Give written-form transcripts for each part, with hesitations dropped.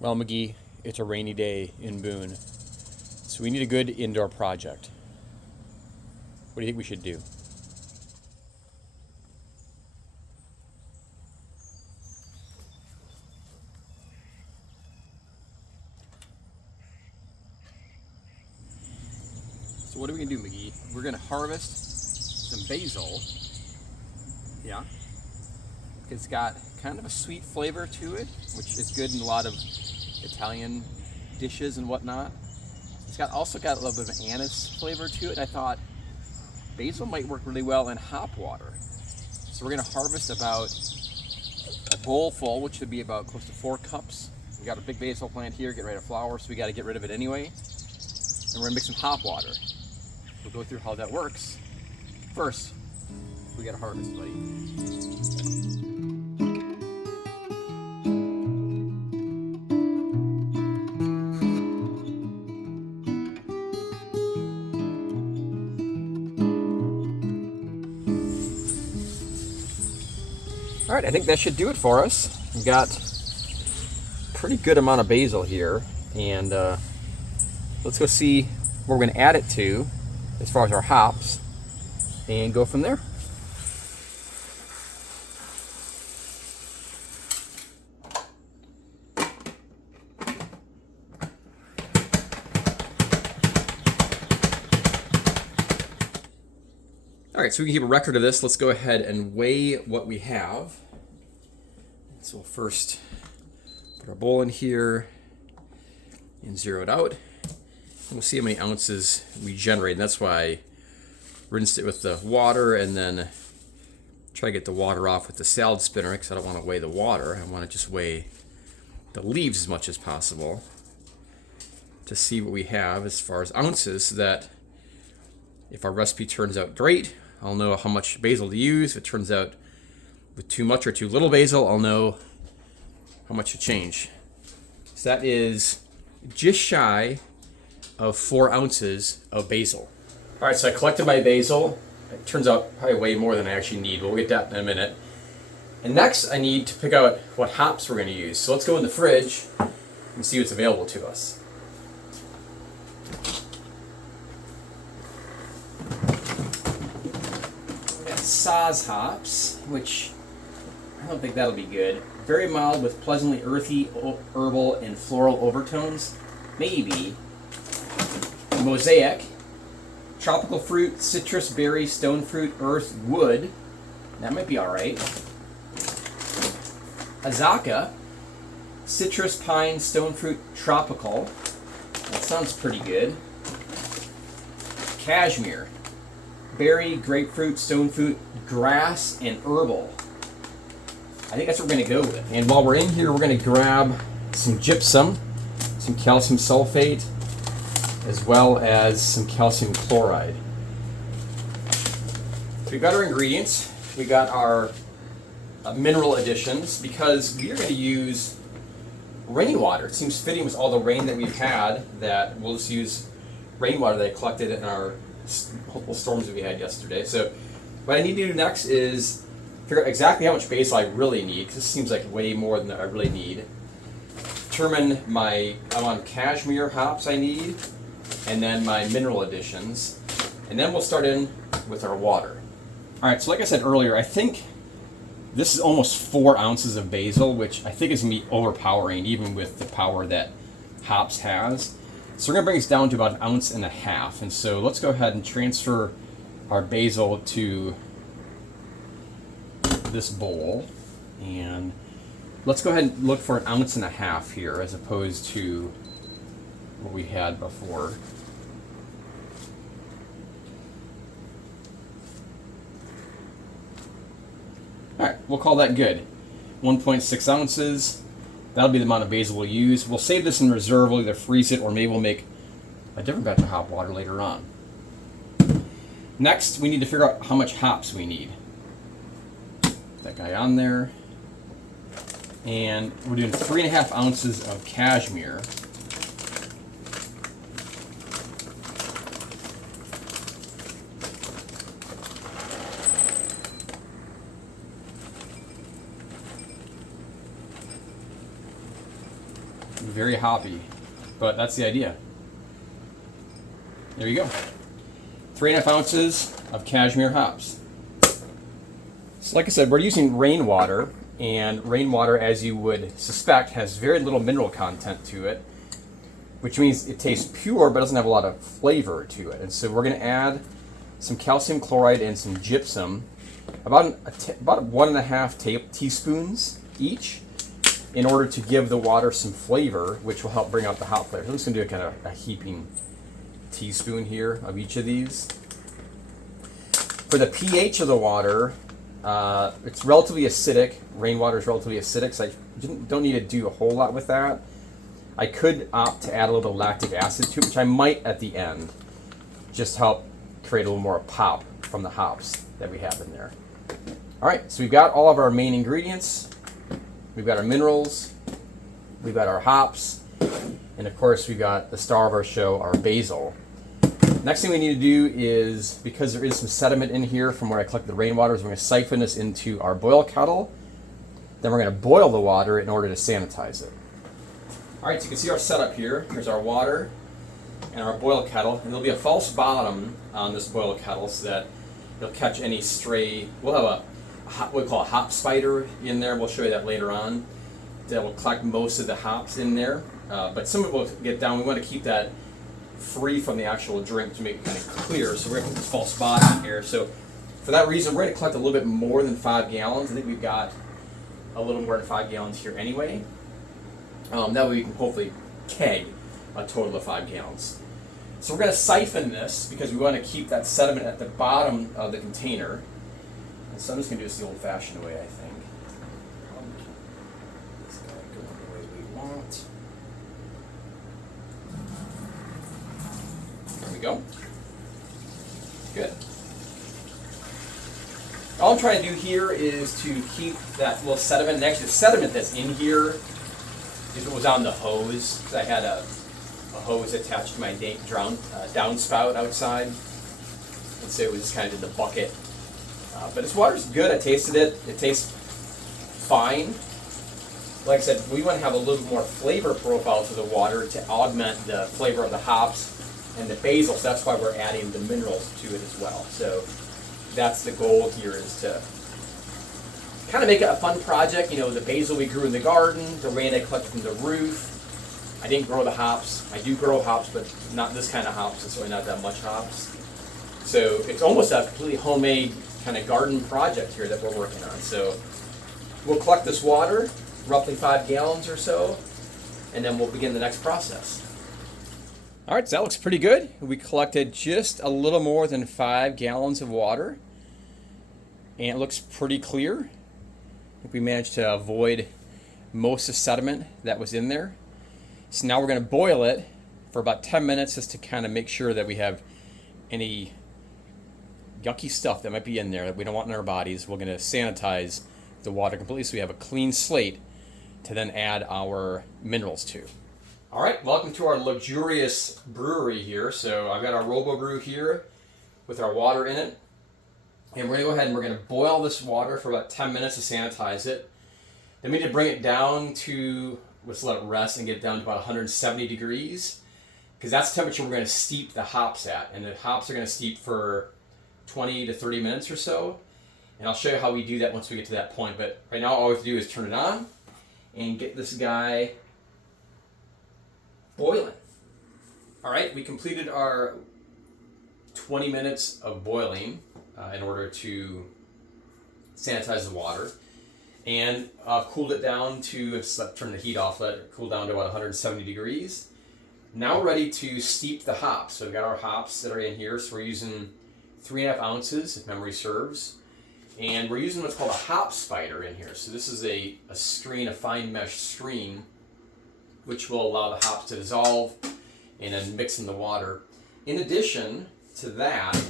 Well, McGee, it's a rainy day in Boone, so we need a good indoor project. What do you think we should do? So what are we gonna do, McGee? We're gonna harvest some basil. Yeah. It's got kind of a sweet flavor to it, which is good in a lot of Italian dishes and whatnot. It's also got a little bit of an anise flavor to it. I thought basil might work really well in hop water. So we're gonna harvest about a bowl full, which would be about close to 4 cups. We got a big basil plant here, getting ready to flower, so we gotta get rid of it anyway. And we're gonna mix some hop water. We'll go through how that works. First, we gotta harvest, buddy. All right, I think that should do it for us. We've got a pretty good amount of basil here, and let's go see where we're gonna add it to as far as our hops and go from there. All right, so we can keep a record of this. Let's go ahead and weigh what we have. So we'll first put our bowl in here and zero it out. And we'll see how many ounces we generate. And that's why I rinsed it with the water and then try to get the water off with the salad spinner, because I don't want to weigh the water. I want to just weigh the leaves as much as possible to see what we have as far as ounces, so that if our recipe turns out great, I'll know how much basil to use. If it turns out with too much or too little basil, I'll know how much to change. So that is just shy of 4 ounces of basil. All right, so I collected my basil. It turns out probably way more than I actually need. We'll get that in a minute. And next, I need to pick out what hops we're going to use. So let's go in the fridge and see what's available to us. Saz hops, which I don't think that'll be good. Very mild with pleasantly earthy, herbal, and floral overtones. Maybe. Mosaic. Tropical fruit, citrus, berry, stone fruit, earth, wood. That might be alright. Azaka. Citrus, pine, stone fruit, tropical. That sounds pretty good. Cashmere. Berry, grapefruit, stone fruit, grass, and herbal. I think that's what we're going to go with. And while we're in here, we're going to grab some gypsum, some calcium sulfate, as well as some calcium chloride. So we've got our ingredients. We got our mineral additions, because we are going to use rainwater. It seems fitting with all the rain that we've had that we'll just use rainwater that I collected in our multiple storms that we had yesterday. So what I need to do next is figure out exactly how much basil I really need, because this seems like way more than I really need. Determine my amount of cashmere hops I need, and then my mineral additions. And then we'll start in with our water. All right, so like I said earlier, I think this is almost 4 ounces of basil, which I think is going to be overpowering, even with the power that hops has. So we're going to bring this down to about 1.5 ounces. And so let's go ahead and transfer our basil to this bowl. And let's go ahead and look for 1.5 ounces here, as opposed to what we had before. All right, we'll call that good. 1.6 ounces. That'll be the amount of basil we'll use. We'll save this in reserve. We'll either freeze it, or maybe we'll make a different batch of hop water later on. Next, we need to figure out how much hops we need. Put that guy on there. And we're doing 3.5 ounces of cashmere. Very hoppy, but that's the idea. There you go. 3.5 ounces of cashmere hops. So like I said, we're using rainwater, and rainwater, as you would suspect, has very little mineral content to it, which means it tastes pure but doesn't have a lot of flavor to it. And so we're going to add some calcium chloride and some gypsum, about 1.5 teaspoons each, in order to give the water some flavor, which will help bring out the hop flavor. I'm just going to do a kind of a heaping teaspoon here of each of these. For the pH of the water, it's relatively acidic. Rainwater is relatively acidic, so I don't need to do a whole lot with that. I could opt to add a little bit of lactic acid to it, which I might at the end, just to help create a little more pop from the hops that we have in there. All right, so we've got all of our main ingredients. We've got our minerals, we've got our hops, and of course we've got the star of our show, our basil. Next thing we need to do is, because there is some sediment in here from where I collected the rainwater, is we're going to siphon this into our boil kettle. Then we're going to boil the water in order to sanitize it. All right, so you can see our setup here. Here's our water and our boil kettle, and there'll be a false bottom on this boil kettle so that it'll catch any stray. We'll have what we call a hop spider in there. We'll show you that later on. That will collect most of the hops in there, but some of it will get down. We want to keep that free from the actual drink to make it kind of clear. So we're going to put this false bottom here. So for that reason, we're going to collect a little bit more than 5 gallons. I think we've got a little more than 5 gallons here anyway. That way we can hopefully keg a total of 5 gallons. So we're going to siphon this because we want to keep that sediment at the bottom of the container. And so I'm just going to do this the old-fashioned way, I think. This guy going the way we want. There we go. Good. All I'm trying to do here is to keep that little sediment. And actually, the sediment that's in here is what was on the hose. I had a hose attached to my downspout outside, and so it was just kind of in the bucket. But this water's good. I tasted it. It tastes fine. Like I said, we want to have a little bit more flavor profile to the water to augment the flavor of the hops and the basil. So that's why we're adding the minerals to it as well. So that's the goal here, is to kind of make it a fun project. You know, the basil we grew in the garden, the rain I collected from the roof. I didn't grow the hops. I do grow hops, but not this kind of hops. It's really not that much hops. So it's almost a completely homemade kind of garden project here that we're working on. So we'll collect this water, roughly 5 gallons or so, and then we'll begin the next process. All right, so that looks pretty good. We collected just a little more than 5 gallons of water, and it looks pretty clear. I think we managed to avoid most of the sediment that was in there. So now we're going to boil it for about 10 minutes just to kind of make sure that we have any yucky stuff that might be in there that we don't want in our bodies. We're going to sanitize the water completely so we have a clean slate to then add our minerals to. All right, welcome to our luxurious brewery here. So I've got our Robo Brew here with our water in it. And we're going to go ahead and we're going to boil this water for about 10 minutes to sanitize it. Then we need to bring it down to, let's let it rest and get it down to about 170 degrees, because that's the temperature we're going to steep the hops at. And the hops are going to steep for 20 to 30 minutes or so. And I'll show you how we do that once we get to that point. But right now all we have to do is turn it on and get this guy boiling. All right, we completed our 20 minutes of boiling in order to sanitize the water. And cooled it down to, turn the heat off, let it cool down to about 170 degrees. Now we're ready to steep the hops. So we've got our hops that are in here. So we're using 3.5 ounces, if memory serves. And we're using what's called a hop spider in here. So this is a screen, a fine mesh screen, which will allow the hops to dissolve and then mix in the water. In addition to that,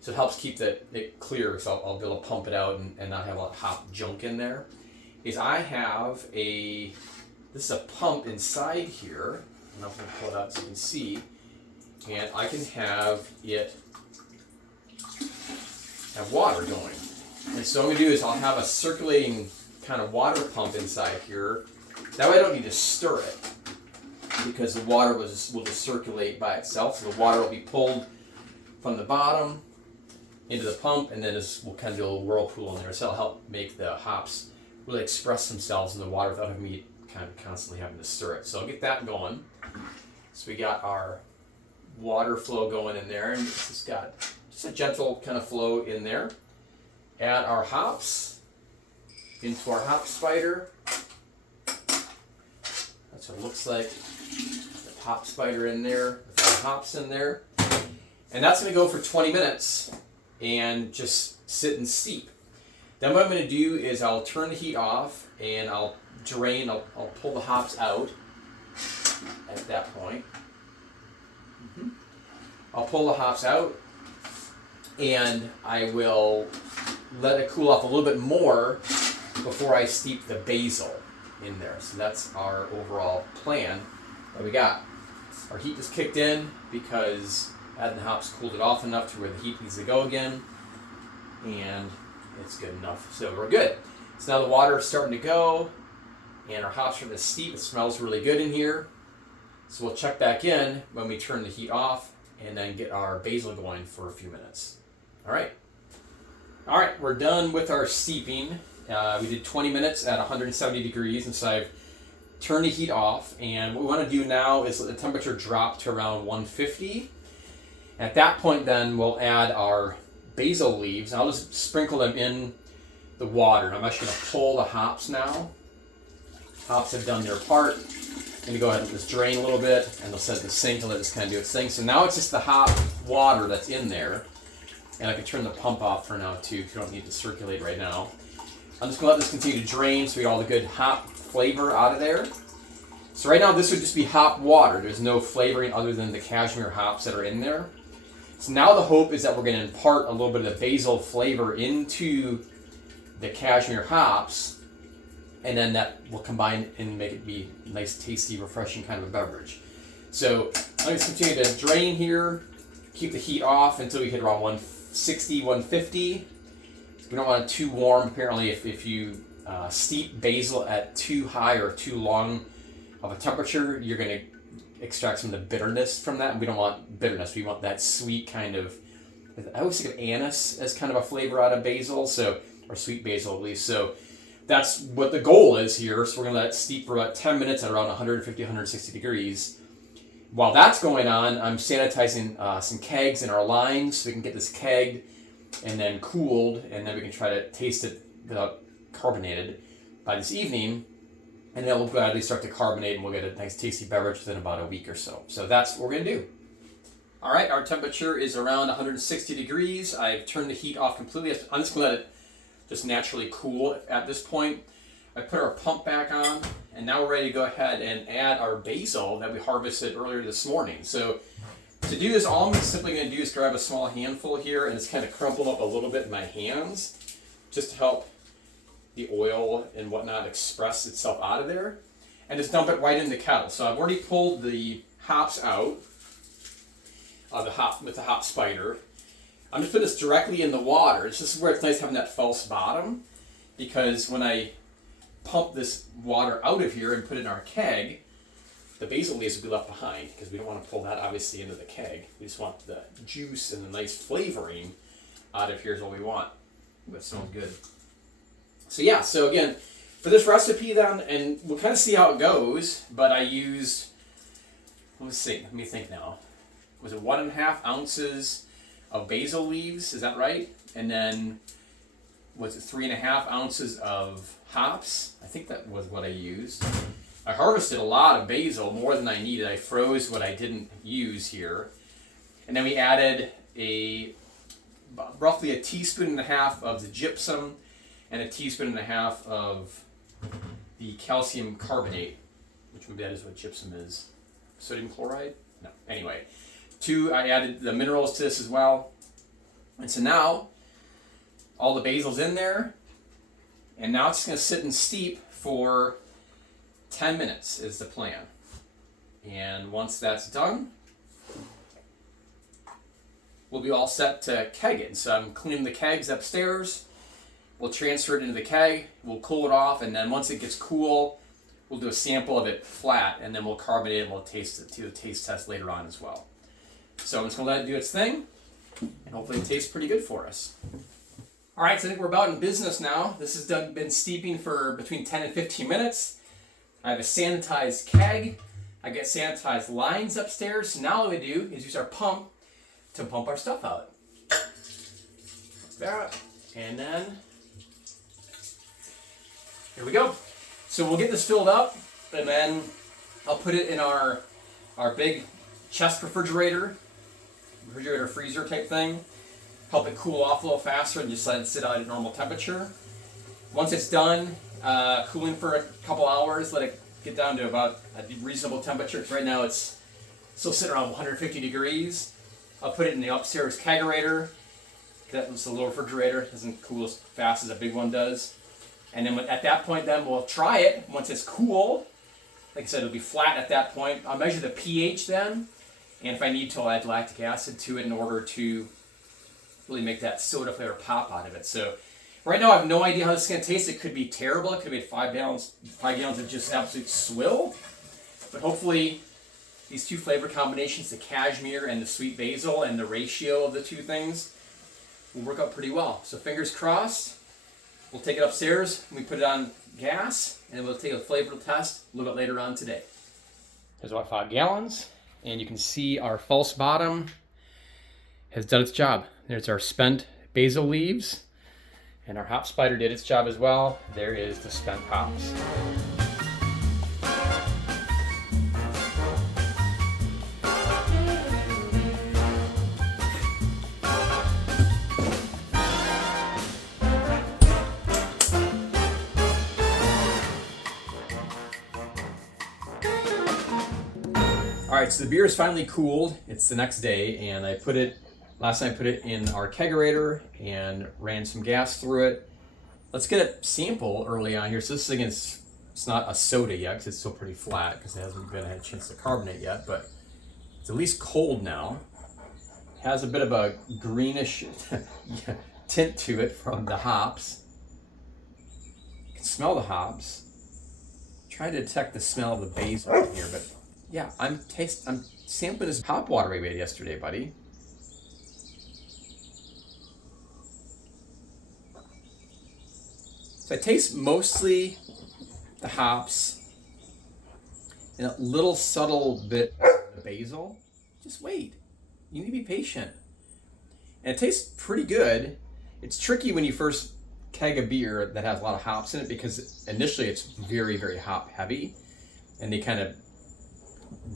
so it helps keep it clear, so I'll be able to pump it out and not have a lot of hop junk in there, is I have this is a pump inside here, and I'm going to pull it out so you can see, and I can have water going. And so what I'm going to do is I'll have a circulating kind of water pump inside here. That way I don't need to stir it. because the water will just circulate by itself. So the water will be pulled from the bottom into the pump, and then we'll kind of do a little whirlpool in there. So it'll help make the hops really express themselves in the water without me kind of constantly having to stir it. So I'll get that going. So we got our water flow going in there, and it's just got just a gentle kind of flow in there. Add our hops into our hop spider. That's what it looks like. The hop spider in there, with our hops in there. And that's going to go for 20 minutes and just sit and steep. Then what I'm going to do is I'll turn the heat off and I'll drain, I'll pull the hops out at that point. I'll pull the hops out and I will let it cool off a little bit more before I steep the basil in there. So that's our overall plan that we got. Our heat just kicked in because adding the hops cooled it off enough to where the heat needs to go again, and it's good enough. So we're good. So now the water is starting to go and our hops are going to steep. It smells really good in here. So we'll check back in when we turn the heat off and then get our basil going for a few minutes. All right, we're done with our steeping. We did 20 minutes at 170 degrees, and so I've turned the heat off. And what we want to do now is let the temperature drop to around 150. At that point, then we'll add our basil leaves. I'll just sprinkle them in the water. I'm actually going to pull the hops now. Hops have done their part. I'm going to go ahead and just drain a little bit, and they'll set the sink and let this kind of do its thing. So now it's just the hop water that's in there. And I can turn the pump off for now too, because we don't need to circulate right now. I'm just going to let this continue to drain so we get all the good hop flavor out of there. So right now this would just be hop water. There's no flavoring other than the cashmere hops that are in there. So now the hope is that we're going to impart a little bit of the basil flavor into the cashmere hops, and then that will combine and make it be a nice, tasty, refreshing kind of a beverage. So I'm going to continue to drain here, keep the heat off until we hit around 160, 150. We don't want it too warm. Apparently, if you steep basil at too high or too long of a temperature, you're going to extract some of the bitterness from that. And we don't want bitterness. We want that sweet kind of, I always think of anise as kind of a flavor out of basil, so, or sweet basil at least. So that's what the goal is here. So we're going to let it steep for about 10 minutes at around 150, 160 degrees. While that's going on, I'm sanitizing some kegs in our lines so we can get this kegged and then cooled, and then we can try to taste it without carbonated by this evening. And then we'll gradually start to carbonate, and we'll get a nice tasty beverage within about a week or so. So that's what we're going to do. All right, our temperature is around 160 degrees. I've turned the heat off completely. I'm just going to let it just naturally cool at this point. I put our pump back on, and now we're ready to go ahead and add our basil that we harvested earlier this morning. So to do this, all I'm simply going to do is grab a small handful here and just kind of crumple up a little bit in my hands just to help the oil and whatnot express itself out of there, and just dump it right in the kettle. So I've already pulled the hops out with the hop spider. I'm just putting this directly in the water. This is where it's nice having that false bottom, because when I pump this water out of here and put it in our keg, the basil leaves will be left behind, because we don't want to pull that obviously into the keg. We just want the juice and the nice flavoring out of here is what we want. That smells good. So yeah, so again, for this recipe then, and we'll kind of see how it goes, but I used, let me think now. Was it 1.5 ounces of basil leaves, is that right? And then, was it 3.5 ounces of hops? I think that was what I used. I harvested a lot of basil, more than I needed. I froze what I didn't use here. And then we added roughly 1.5 teaspoons of the gypsum and 1.5 teaspoons of the calcium carbonate, which maybe that is what gypsum is. Sodium chloride? No. Anyway, I added the minerals to this as well. And so now, all the basil's in there, and now it's going to sit and steep for 10 minutes is the plan. And once that's done, we'll be all set to keg it. So I'm cleaning the kegs upstairs. We'll transfer it into the keg, we'll cool it off, and then once it gets cool, we'll do a sample of it flat, and then we'll carbonate it and we'll taste it, do a taste test later on as well. So I'm just gonna let it do its thing, and hopefully it tastes pretty good for us. All right, so I think we're about in business now. This has been steeping for between 10 and 15 minutes. I have a sanitized keg. I got sanitized lines upstairs. So now what we do is use our pump to pump our stuff out. Like that, and then here we go. So we'll get this filled up, and then I'll put it in our big chest refrigerator freezer type thing. Help it cool off a little faster and just let it sit out at normal temperature. Once it's done cooling for a couple hours, let it get down to about a reasonable temperature. Right now it's still sitting around 150 degrees. I'll put it in the upstairs kegerator. That's a little refrigerator. It doesn't cool as fast as a big one does. And then at that point, then we'll try it. Once it's cool, like I said, it'll be flat at that point. I'll measure the pH then, and if I need to, I'll add lactic acid to it in order to really make that soda flavor pop out of it. So right now I have no idea how this is going to taste. It could be terrible. It could be 5 gallons of just absolute swill. But hopefully these two flavor combinations, the cashmere and the sweet basil, and the ratio of the two things will work out pretty well. So fingers crossed. We'll take it upstairs, we put it on gas, and we'll take a flavor test a little bit later on today. There's about 5 gallons, and you can see our false bottom has done its job. There's our spent basil leaves, and our hop spider did its job as well. There is the spent hops. All right, so the beer is finally cooled. It's the next day, and last night I put it in our kegerator and ran some gas through it. Let's get a sample early on here. So this, again, it's not a soda yet because it's still pretty flat because it hasn't had a chance to carbonate yet, but it's at least cold now. It has a bit of a greenish tint to it from the hops. You can smell the hops. I'm trying to detect the smell of the basil in here, but yeah, I'm sampling this hop water we made yesterday, buddy. So I taste mostly the hops and a little subtle bit of the basil. Just wait. You need to be patient. And it tastes pretty good. It's tricky when you first keg a beer that has a lot of hops in it because initially it's very, very hop heavy, and they kind of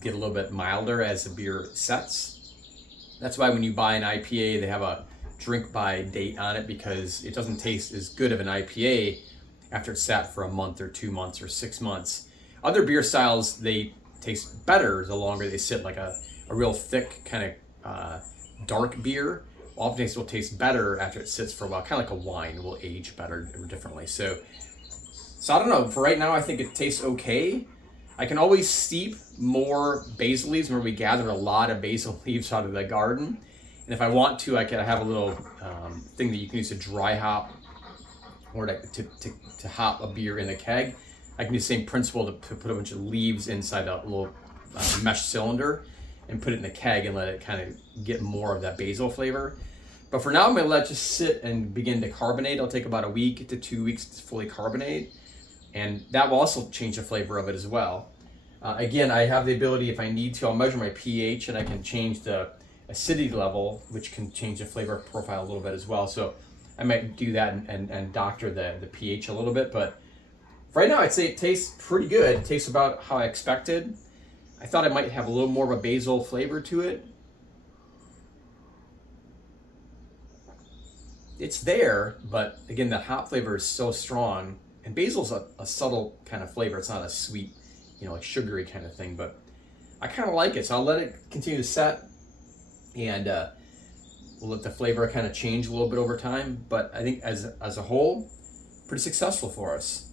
get a little bit milder as the beer sets. That's why when you buy an IPA, they have a drink by date on it because it doesn't taste as good of an IPA after it's sat for a month or 2 months or 6 months. Other beer styles, they taste better the longer they sit, like a real thick kind of dark beer. Often will taste better after it sits for a while, kind of like a wine. It will age better or differently. So I don't know. For right now, I think it tastes okay. I can always steep more basil leaves. Remember, we gathered a lot of basil leaves out of the garden. And if I want to, I can have a little thing that you can use to dry hop or to hop a beer in a keg. I can do the same principle to put a bunch of leaves inside a little mesh cylinder and put it in the keg and let it kind of get more of that basil flavor. But for now, I'm gonna let it just sit and begin to carbonate. It'll take about a week to 2 weeks to fully carbonate. And that will also change the flavor of it as well. Again, I have the ability, if I need to, I'll measure my pH and I can change the acidity level, which can change the flavor profile a little bit as well. So I might do that and doctor the pH a little bit. But right now, I'd say it tastes pretty good. It tastes about how I expected. I thought it might have a little more of a basil flavor to it. It's there, but again, the hop flavor is so strong. And basil's a subtle kind of flavor. It's not a sweet, like sugary kind of thing, but I kind of like it. So I'll let it continue to set, and we'll let the flavor kind of change a little bit over time. But I think as a whole, pretty successful for us.